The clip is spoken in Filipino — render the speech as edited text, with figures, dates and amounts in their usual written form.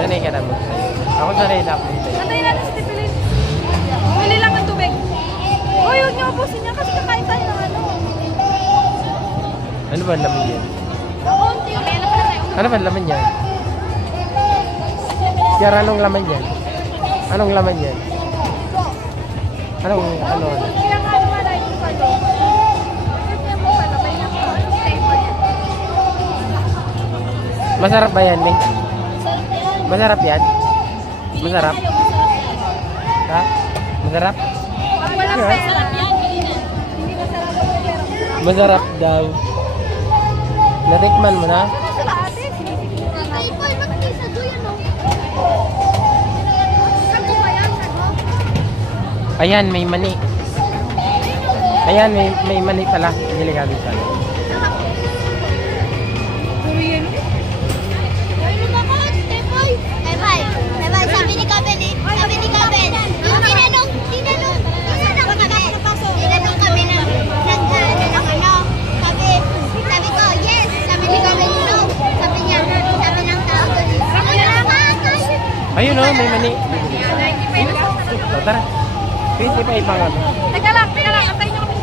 Sanay ka na magtayo. Ako sanay na ako magtayo. Antayin natin si Tipilin. Bili lang ng tubig. Uy, huwag niyo ubusin niya kasi kakain tayo ng ano. Ano ba ang laman yan? Konti. Ano ba ang laman yan? Kaya anong laman yan? Anong laman yan? Anong, ano? Kaya nga naman ay yung palo. Kasi mo pala, may flavor yan. Masarap ba yan, Ning? Masarap yan? Masarap? Ha? Masarap? Pag walang pera, hindi masarap ang pera. Masarap daw. Natikman mo na? Sa ate, sinisigura na. Sago ba yan? Sago? Ayan, may mani. Ayan, may mani pala. Delikado pala. Korean. Sabi ni Kabel, tinanong kami sabi ko, yes, sabi ni Kabel, no, sabi niya, sabi ng tao doon, Ayun o, may mani. O, tara. 25 ang ano. Teka lang, antayin niyo kami.